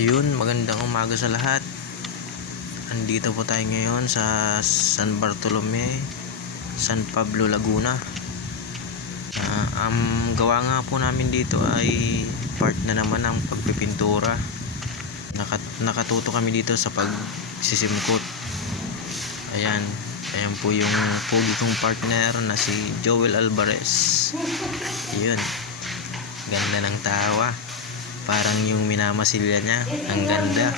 Yun, magandang umaga sa lahat. Andito po tayo ngayon sa San Bartolome, San Pablo, Laguna. Ang gawa nga po namin dito ay part na naman ng pagpipintura. Nakatuto kami dito sa pagsisimkot. Ayan po yung pogi kong partner na si Joel Alvarez. Yun, ganda ng tawa, parang yung minamasilya niya, ang ganda.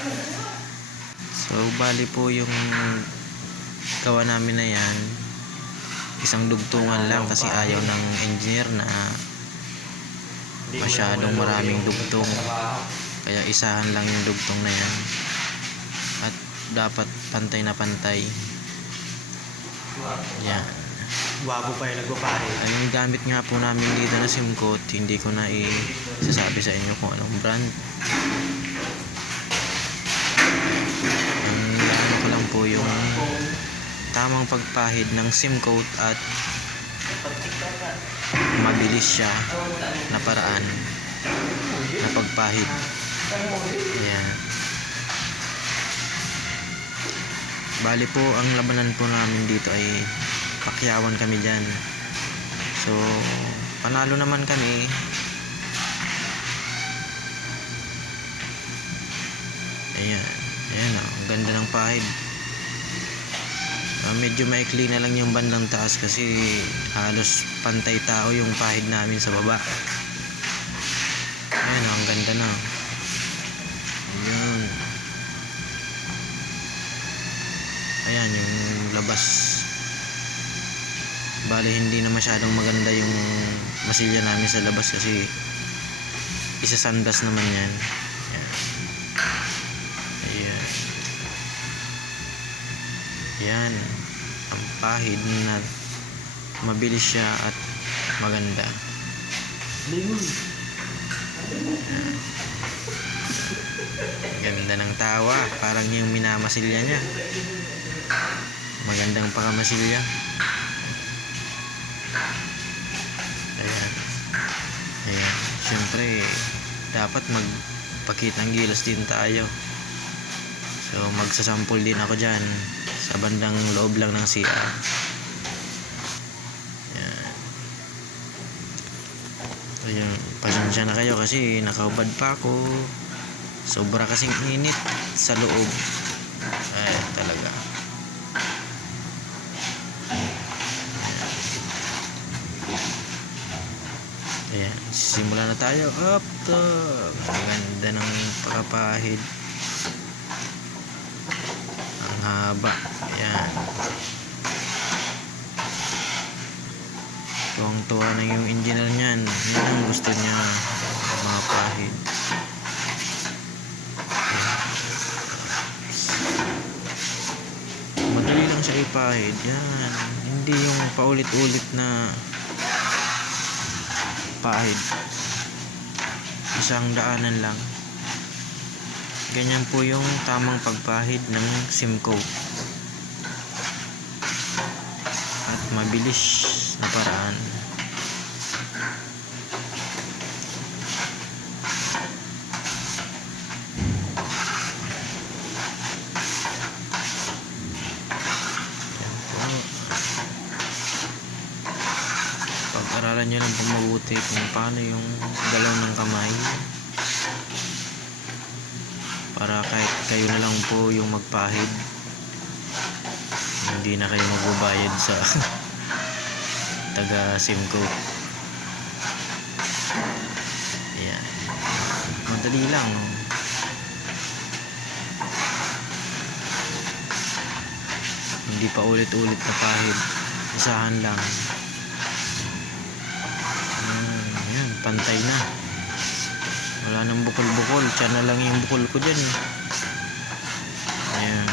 So bali po yung gawa namin na yan, isang dugtungan lang kasi ayaw ng engineer na masyadong maraming dugtong, kaya isahan lang yung dugtong na yan at dapat pantay na pantay. Yan, Wabo pa yung nagpapahid. yung gamit nga po namin dito na simcoat, hindi ko na isasabi sa inyo kung anong brand. Ano ko lang po yung tamang pagpahid ng simcoat at mabilis siya na paraan na pagpahid. Ayan. Bali po ang labanan po namin dito ay pakyawan kami dyan. So panalo naman kami. Ayan ang ganda ng pahid. Medyo maikli na lang yung bandang taas kasi halos pantay tao yung pahid namin sa baba. Ayan ang ganda na. Ayun. Ayan yung labas. Bali hindi na masyadong maganda yung masilya namin sa labas kasi isasandas naman yan. Ayan. Yan ang pahid na mabilis siya at maganda. Ganda ng tawa, parang yung minamasilya niya. Magandang pakamasilya. Ayan, syempre dapat magpakitang gilas din tayo. So magsasampol din ako dyan sa bandang loob lang ng CR. Ayan, pasensya na kayo kasi nakaubad pa ako. Sobra kasing init sa loob. Ay talaga. Ayan, simula na tayo. Up to. Ang ganda ng pagkapahid. Ang haba. Ayan. Tuwang-tuwa na yung engineer niyan. Yan ang gusto niya, mga pahid. Madali lang siya ipahid. Yan. Hindi yung paulit-ulit na pahid. Isang daanan lang. Ganyan po yung tamang pagpahid ng simcoat. At mabilis na paraan. Pag-aralan nyo lang mabuti kung paano yung galaw ng kamay para kahit kayo na lang po yung magpahid, hindi na kayo magbabayad sa taga simcoat. Ayan, madali lang. Hindi pa ulit-ulit na pahid, isahan lang. Ayan, pantay na, wala nang bukol-bukol. Tiyan na lang yung bukol ko dyan. Ayan.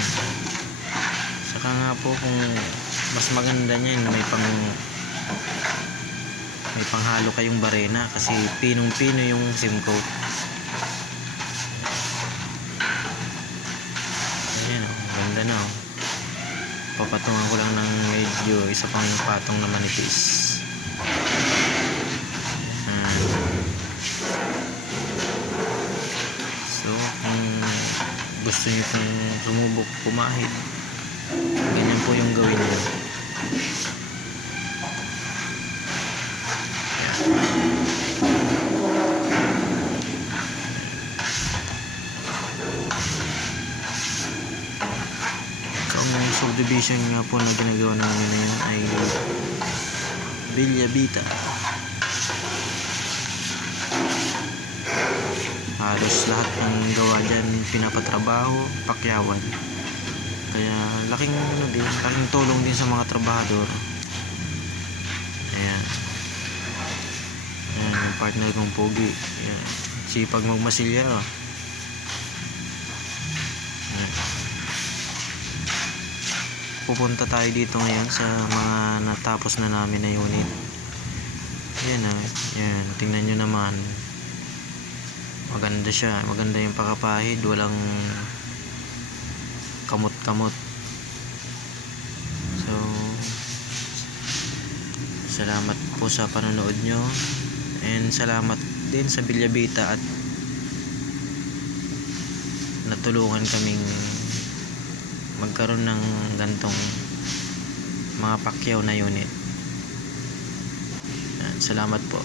Saka nga po kung mas maganda niyan may panghalo kayong barena kasi pinong-pino yung simcoat. Ayan o, ganda na o. Papatungan ko lang ng medyo isa pang patong na manipis. So kung gusto niyo pong sumubok pumahid, ganyan po yung gawin niyo. Ang subdivision nga po na ginagawa namin ngayon ay Villa Vita. Halos lahat ng gawa dyan pinapatrabaho, pakyawan. Kaya laking tulong din sa mga trabahador. Ayan. Ayan yung partner kong pogi. Ayan. Sipag magmasilya. Ayan. Pupunta tayo dito ngayon sa mga natapos na namin na unit. Ayan yan, tingnan nyo naman, maganda siya, maganda yung pakapahid, walang kamot-kamot. So salamat po sa panonood nyo, and salamat din sa Villa Vita at natulungan kaming magkaroon ng gantong mga pakyaw na unit. Salamat po.